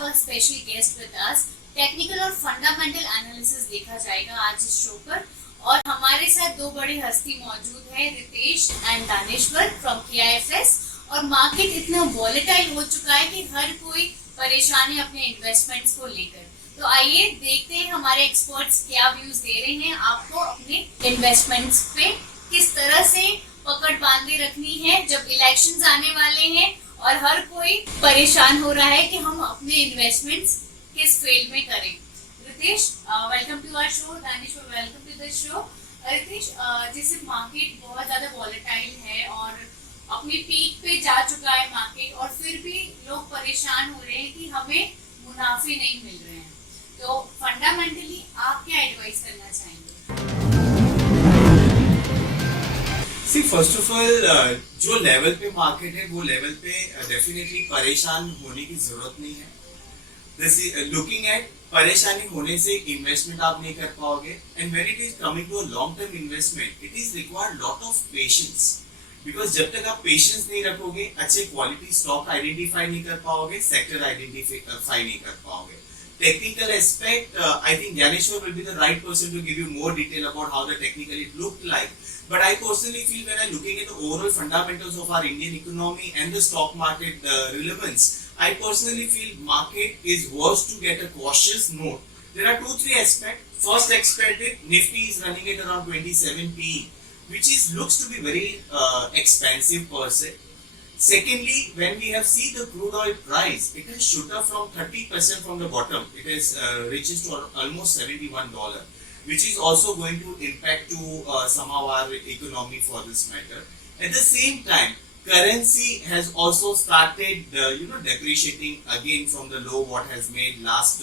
have a special guest with us. Technical और fundamental analysis देखा जाएगा आज इस शो पर और हमारे साथ दो बड़ी हस्ती मौजूद है, Ritesh and Dhaneshwar from KIFS। और मार्केट इतना वॉलेटाइल हो चुका है कि हर कोई परेशान है अपने इन्वेस्टमेंट्स को लेकर। तो आइए देखते हैं हमारे एक्सपर्ट्स क्या व्यूज दे रहे हैं आपको अपने इन्वेस्टमेंट्स पे, किस तरह से पकड़ बांधे रखनी है जब इलेक्शंस आने वाले हैं और हर कोई परेशान हो रहा है कि हम अपने इन्वेस्टमेंट्स किस फील्ड में करें। Ritesh, welcome to our show. Dhaneshwar, welcome to the show. Ritesh, जैसे मार्केट बहुत ज्यादा वॉलेटाइल है और अपनी पीक पे जा चुका है मार्केट, और फिर भी लोग परेशान हो रहे हैं कि हमें मुनाफे नहीं मिल रहे हैं, तो फंडामेंटली आप क्या एडवाइस करना चाहेंगे? See, first of all, जो लेवल पे मार्केट है वो लेवल पे डेफिनेटली परेशान होने की जरूरत नहीं है। लुकिंग एट परेशानी होने से इन्वेस्टमेंट आप नहीं कर पाओगे, and when it is coming to a long term investment it is required lot of patience, because जब तक आप पेशेंस नहीं रखोगे अच्छे क्वालिटी स्टॉक आइडेंटिफाई नहीं कर पाओगे, सेक्टर आइडेंटिफाई नहीं कर पाओगे। Technical aspect, I think Dyaneshwar will be the right person to give you more detail about how the technical it looked like. But I personally feel when I'm looking at the overall fundamentals of our Indian economy and the stock market relevance, I personally feel market is worth to get a cautious note. There are 2-3 aspects. First aspect is Nifty is running at around 27 PE, which looks to be very expensive per se. Secondly, when we have seen the crude oil price, it has shot up from 30% from the bottom. It has reaches to almost $71, which is also going to impact to somehow our economy for this matter. At the same time, currency has also started, depreciating again from the low what has made last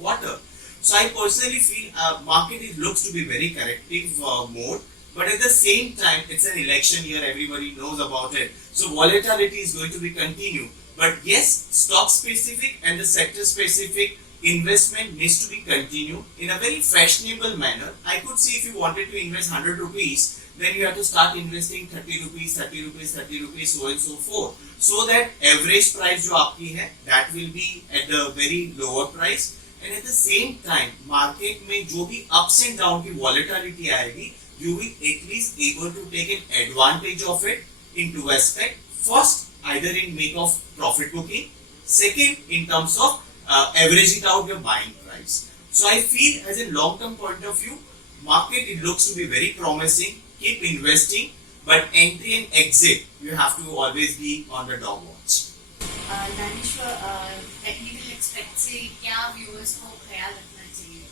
quarter. So I personally feel market looks to be very corrective mode. But at the same time, it's an election year, everybody knows about it. So volatility is going to be continued. But yes, stock specific and the sector specific investment needs to be continued in a very fashionable manner. I could see if you wanted to invest 100 rupees, then you have to start investing 30 rupees, 30 rupees, 30 rupees, so and so forth. So that average price जो आपकी है, that will be at the very lower price. And at the same time, market में जो भी ups and down की volatility आएगी, you will at least able to take an advantage of it in two aspects. First, either in make of profit booking. Second, in terms of averaging out your buying price. So I feel as a long-term point of view, market it looks to be very promising. Keep investing, but entry and exit you have to always be on the dog watch. Daneshwar, technical aspect से क्या viewers को ख्याल रखना चाहिए?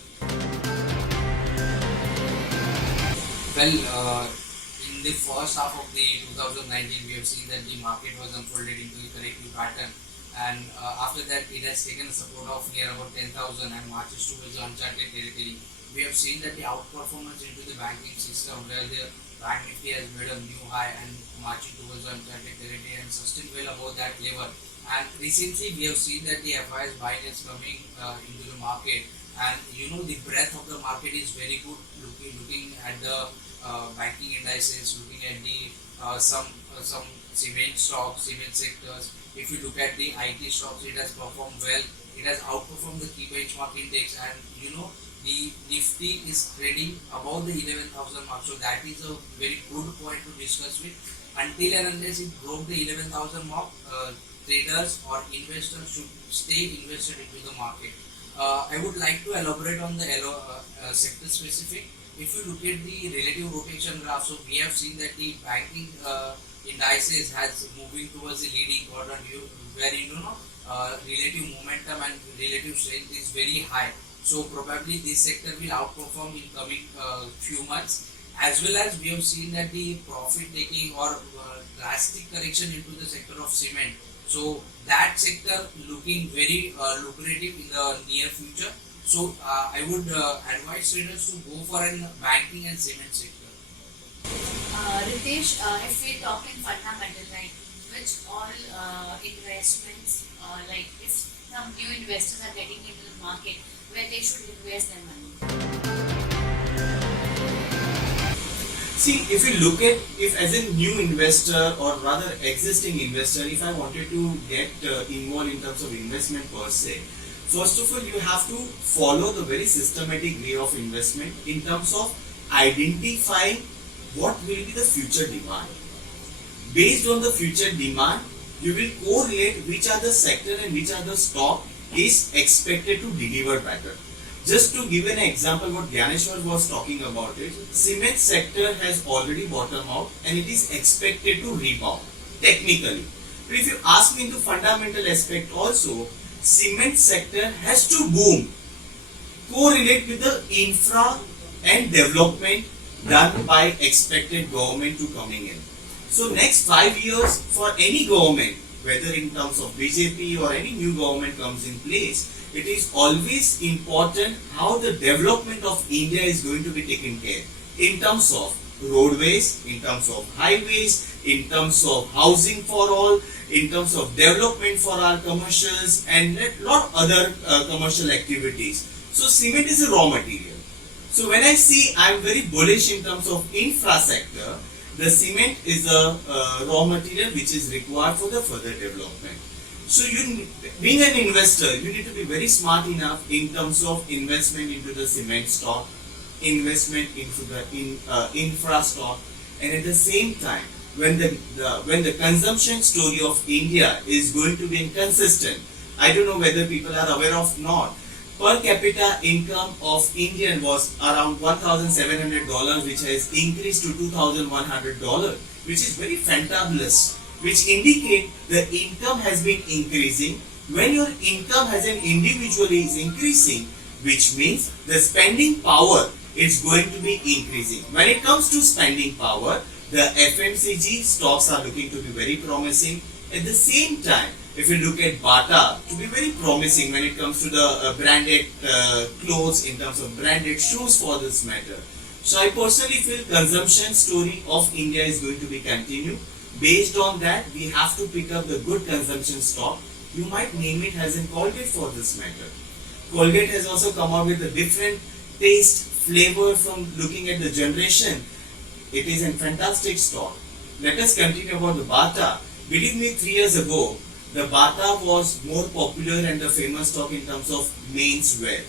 Well, in the first half of the 2019, we have seen that the market was unfolded into a corrective pattern, and after that, it has taken a support of near about 10,000 and marches towards the uncharted territory. We have seen that the outperformance into the banking system, where the Bank Nifty has made a new high and marching towards the uncharted territory and sustained well above that level. And recently, we have seen that the FIS buying is coming into the market, and the breadth of the market is very good. Looking at the banking indices, looking at the some cement stocks, cement sectors. If you look at the IT stocks, it has performed well. It has outperformed the key benchmark index, and the Nifty is trading above the 11,000 mark. So that is a very good point to discuss with. Until and unless it broke the 11,000 mark, traders or investors should stay invested into the market. I would like to elaborate on the sector specific. If you look at the relative rotation graph, so we have seen that the banking indices has moving towards the leading quadrant, where relative momentum and relative strength is very high. So probably this sector will outperform in coming few months. As well as we have seen that the profit taking or drastic correction into the sector of cement. So that sector looking very lucrative in the near future. So I would advise traders to go for an banking and cement sector. Ritesh, if we're talking fundamental, like which all investments, like if some new investors are getting into the market, where they should invest their money? See, if you look at, if as a new investor or rather existing investor, if I wanted to get involved in terms of investment per se, first of all, you have to follow the very systematic way of investment in terms of identifying what will be the future demand. Based on the future demand, you will correlate which are the sector and which are the stock is expected to deliver better. Just to give an example, what Dyaneshwar was talking about it, cement sector has already bottomed out and it is expected to rebound technically. But if you ask me into fundamental aspect also, cement sector has to boom, correlate with the infra and development done by expected government to coming in. So next 5 years for any government, whether in terms of BJP or any new government comes in place, it is always important how the development of India is going to be taken care in terms of roadways, in terms of highways, in terms of housing for all, in terms of development for our commercials and a lot other commercial activities. So cement is a raw material. So when I see, I am very bullish in terms of infra sector. The cement is a raw material which is required for the further development. So you, being an investor, you need to be very smart enough in terms of investment into the cement stock, investment into the infra stock, and at the same time, when the consumption story of India is going to be inconsistent, I don't know whether people are aware of not. Per capita income of Indian was around $1,700, which has increased to $2,100, which is very fantabulous, which indicate the income has been increasing. When your income as an individual is increasing, which means the spending power is going to be increasing. When it comes to spending power, the FMCG stocks are looking to be very promising. At the same time, if you look at Bata, to be very promising when it comes to the branded clothes, in terms of branded shoes for this matter. So I personally feel consumption story of India is going to be continued. Based on that, we have to pick up the good consumption stock. You might name it as in Colgate for this matter. Colgate has also come out with a different taste, flavor from looking at the generation. It is a fantastic stock. Let us continue about the Bata. Believe me, 3 years ago, the Bata was more popular and the famous stock in terms of menswear.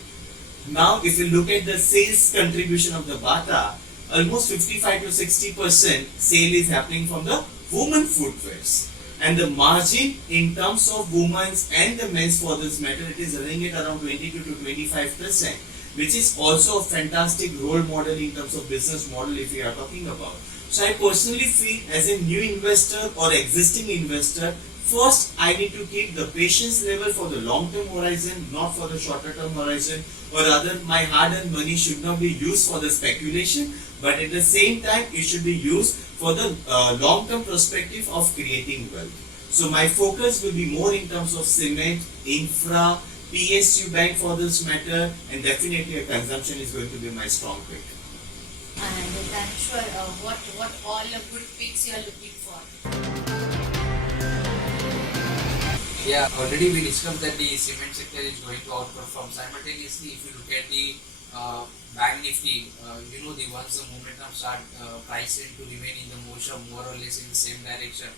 Now, if you look at the sales contribution of the Bata, almost 55 to 60% sale is happening from the women footwears. And the margin in terms of women's and the men's for this matter, it is running at around 22 to 25%, which is also a fantastic role model in terms of business model if we are talking about. So I personally feel as a new investor or existing investor, first I need to keep the patience level for the long term horizon, not for the shorter term horizon, or rather my hard earned money should not be used for the speculation, but at the same time it should be used for the long term perspective of creating wealth. So my focus will be more in terms of cement, infra, PSU bank for this matter, and definitely a consumption is going to be my strong pick. And Dyaneshwar, what all good picks you are looking for? Yeah, already we discussed that the cement sector is going to outperform. Simultaneously, if you look at the bank nifty, once the momentum start, price tend to remain in the motion more or less in the same direction.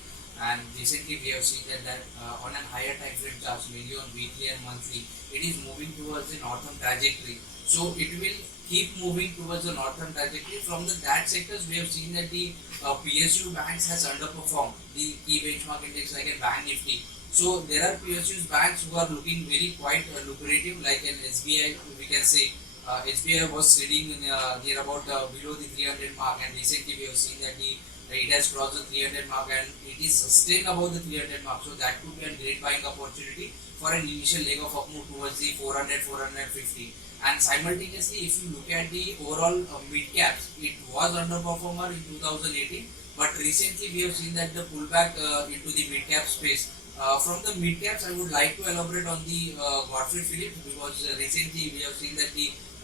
And recently we have seen that on a higher time frame charts, mainly on weekly and monthly, it is moving towards the northern trajectory. So it will keep moving towards the northern trajectory. From that sectors, we have seen that the PSU banks has underperformed the key benchmark index like a bank nifty. So there are PSU banks who are looking very quite lucrative, like an SBI. We can say SBI was trading near about below the 300 mark, and recently we have seen that it has crossed the 300 mark and it is sustained above the 300 mark. So that could be a great buying opportunity for an initial leg of up move towards the 400, 450. And simultaneously, if you look at the overall mid caps, it was underperformer in 2018, but recently we have seen that the pullback into the mid cap space. From the mid caps, I would like to elaborate on the Godfrey Phillips, because recently we have seen that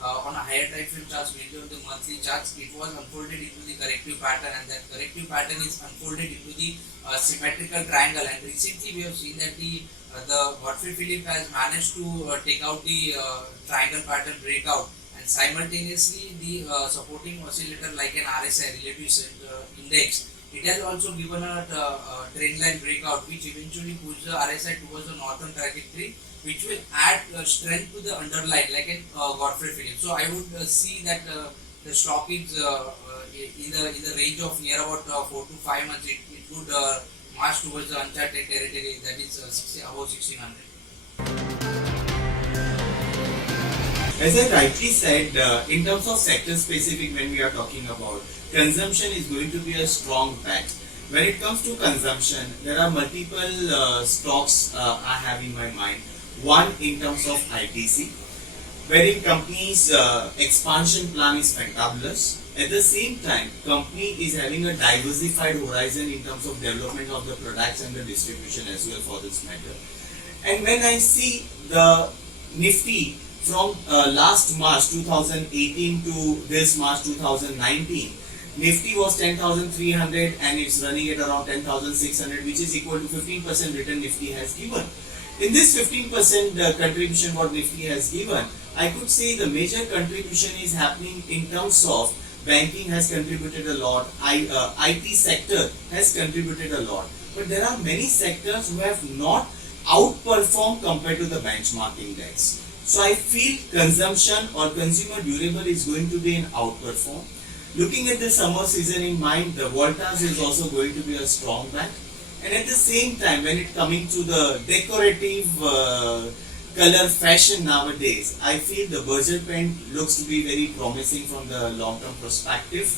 on a higher time frame charts, mainly on the monthly charts, it was unfolded into the corrective pattern, and that corrective pattern is unfolded into the symmetrical triangle. And recently we have seen that the Godfrey Phillips has managed to take out the triangle pattern breakout, and simultaneously the supporting oscillator like an RSI relative index, it has also given a trend line breakout which eventually pushed the RSI towards the northern trajectory, which will add strength to the underline like an Godfrey Phillips. So I would see that the stock is in the range of near about 4 to 5 months. It would march towards the uncharted territory, that is above 1600. As I rightly said, in terms of sector specific, when we are talking about consumption, is going to be a strong bet. When it comes to consumption, there are multiple stocks I have in my mind. One in terms of ITC, wherein company's expansion plan is fantabulous. At the same time, company is having a diversified horizon in terms of development of the products and the distribution as well for this matter. And when I see the Nifty from last March 2018 to this March 2019, Nifty was 10,300 and it's running at around 10,600, which is equal to 15% return Nifty has given. In this 15% contribution what Nifty has given, I could say the major contribution is happening in terms of banking has contributed a lot, IT sector has contributed a lot. But there are many sectors who have not outperformed compared to the benchmark index. So I feel consumption or consumer durable is going to be an outperform. Looking at the summer season in mind, the Voltas is also going to be a strong bet. And at the same time, when it coming to the decorative color fashion nowadays, I feel the budget pen looks to be very promising from the long-term perspective.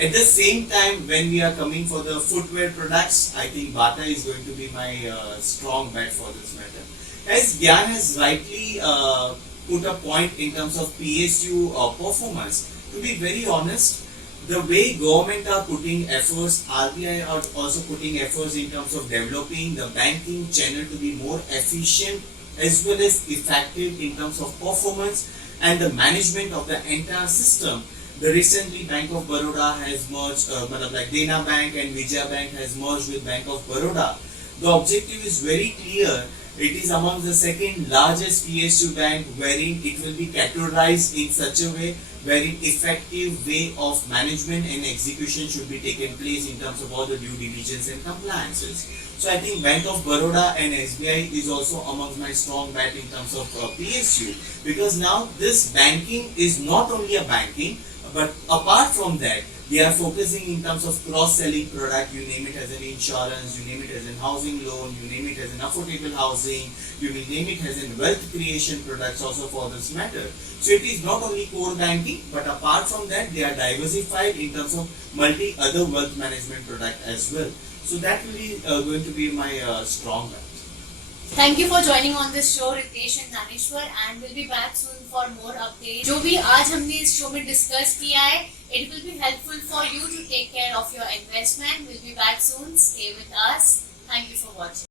At the same time, when we are coming for the footwear products, I think Bata is going to be my strong bet for this matter. As Gyan has rightly put a point in terms of PSU performance, to be very honest, the way government are putting efforts, RBI are also putting efforts in terms of developing the banking channel to be more efficient as well as effective in terms of performance and the management of the entire system. The recently Bank of Baroda has merged, like Dena Bank and Vijaya Bank has merged with Bank of Baroda. The objective is very clear. It is among the second largest PSU bank wherein it will be categorized in such a way wherein effective way of management and execution should be taken place in terms of all the due diligence and compliances. So I think Bank of Baroda and SBI is also among my strong bet in terms of PSU, because now this banking is not only a banking, but apart from that, they are focusing in terms of cross-selling product, you name it as an insurance, you name it as an housing loan, you name it as an affordable housing, you will name it as an wealth creation products also for this matter. So it is not only core banking, but apart from that, they are diversified in terms of multi other wealth management product as well. So that will be going to be my strong bet. Thank you for joining on this show, Ritesh and Dyaneshwar, and we'll be back soon for more updates. जो भी आज हमने इस show में discuss किया है, it will be helpful for you to take care of your investment. We'll be back soon. Stay with us. Thank you for watching.